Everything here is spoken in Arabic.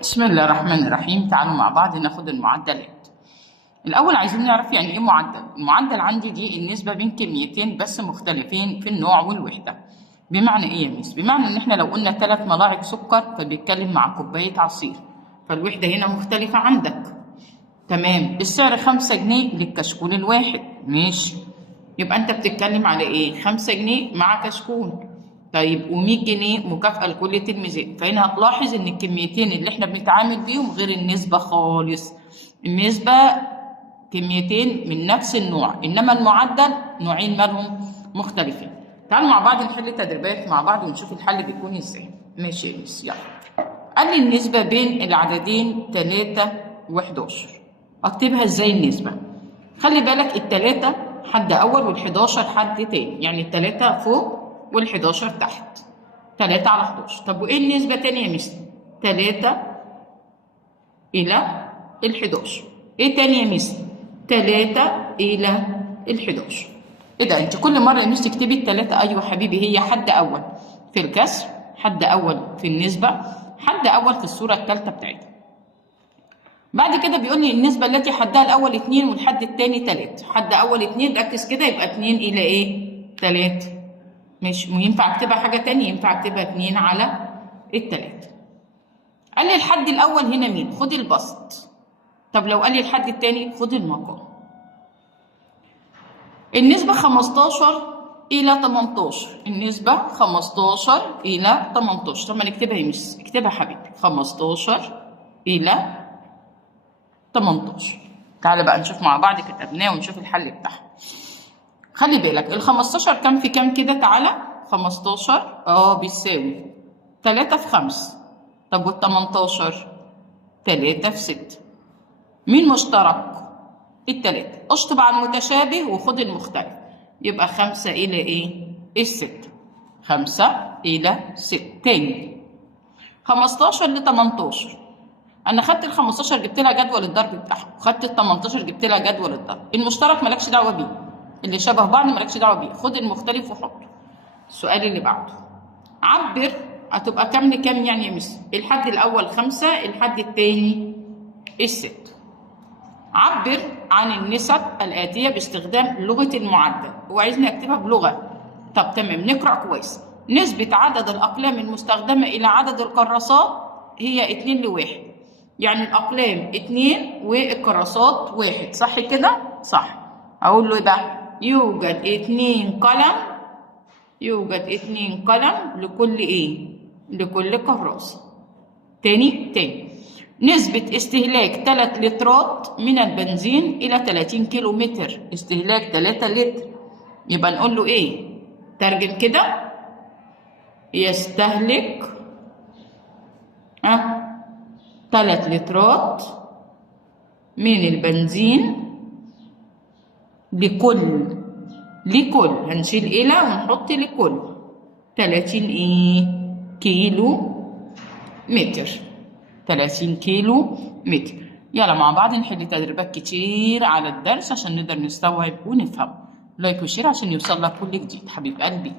بسم الله الرحمن الرحيم. تعالوا مع بعض ناخد المعدلات. الأول عايزين نعرف يعني إيه معدل. المعدل عندي دي النسبة بين كميتين بس مختلفين في النوع والوحدة. بمعنى إيه يا ميس؟ بمعنى إن إحنا لو قلنا 3 ملاعق سكر فبيتكلم مع كوباية عصير، فالوحدة هنا مختلفة عندك. تمام. السعر 5 جنيه للكشكول الواحد، ماشي. يبقى أنت بتتكلم على إيه؟ 5 جنيه مع كشكول. طيب و100 جنيه مكافأة لكل تلميذين، فهنا هتلاحظ إن الكميتين اللي إحنا بنتعامل بيهم غير النسبة خالص. النسبة كميتين من نفس النوع، إنما المعدل نوعين مالهم مختلفين. تعالوا مع بعض نحل تدريبات مع بعض ونشوف الحل بيكون إزاي. ماشي يا ميس، يلا. قال لي النسبة بين العددين 3 و11. أكتبها إزاي النسبة؟ خلي بالك ال3 حد أول وال11 حد تاني، يعني ال3 فوق وال11 تحت. 3 على 11. طب وإيه النسبة تاني يا ميس؟ 3 إلى ال11. إيه تاني يا ميس؟ 3 إلى ال11. إيه ده؟ أنت كل مرة يا ميس تكتبي ال3؟ أيوه حبيبي، هي حد أول في الكسر، حد أول في النسبة، حد أول في الصورة الثالثة بتاعتها. بعد كده بيقول لي النسبة التي حدها الأول 2 والحد الثاني 3. حد أول 2، ركز كده، يبقى 2 إلى إيه؟ 3. مش ينفع أكتبها حاجة تانية، ينفع أكتبها 2 على ال3. قال لي الحد الأول هنا مين؟ خد البسط. طب لو قال لي الحد الثاني خد المقام. النسبة 15 إلى 18. النسبة 15 إلى 18. طب ما نكتبها يا ميس، اكتبها حبيبي، 15 إلى 18. تعالى بقى نشوف مع بعض كتبناه ونشوف الحل بتاعها. خلي بالك ال 15 كام في كام كده؟ تعالى 15 بيساوي 3 في 5. طب وال 18 3 في 6. مين مشترك؟ التلاتة. اشطب على المتشابه وخد المختلف، يبقى 5 إلى إيه؟ ال6. 5 إلى 6. تاني 15 ل 18. أنا خدت ال 15 جبت لها جدول الضرب بتاعها، وخدت ال 18 جبت لها جدول الضرب. المشترك مالكش دعوة بيه، اللي شبه بعض مالكش دعوة بيه، خد المختلف وحطه. السؤال اللي بعده، عبر هتبقى كام لكام يعني يا مس؟ الحد الأول 5، الحد التاني 6. عبر عن النسب الآتية باستخدام لغة المعدل. هو عايزني أكتبها بلغة. طب تمام، نقرأ كويس. نسبة عدد الأقلام المستخدمة إلى عدد الكراسات هي 2 ل1. يعني الأقلام 2 والكراسات 1، صح كده؟ صح. أقول له إيه بقى؟ يوجد 2 قلم، يوجد 2 قلم لكل إيه؟ لكل كراسة. تاني نسبة استهلاك 3 لترات من البنزين إلى 30 كيلو متر. استهلاك 3 لتر، يبقى نقول له إيه؟ ترجم كده، يستهلك 3 لترات من البنزين لكل هنشيل إلى ونحط لكل 30 كيلو متر. 30 كيلو متر. يلا مع بعض نحل تدريبات كتير على الدرس عشان نقدر نستوعب ونفهم. لايك وشير عشان يوصل لك كل جديد حبيب قلبي.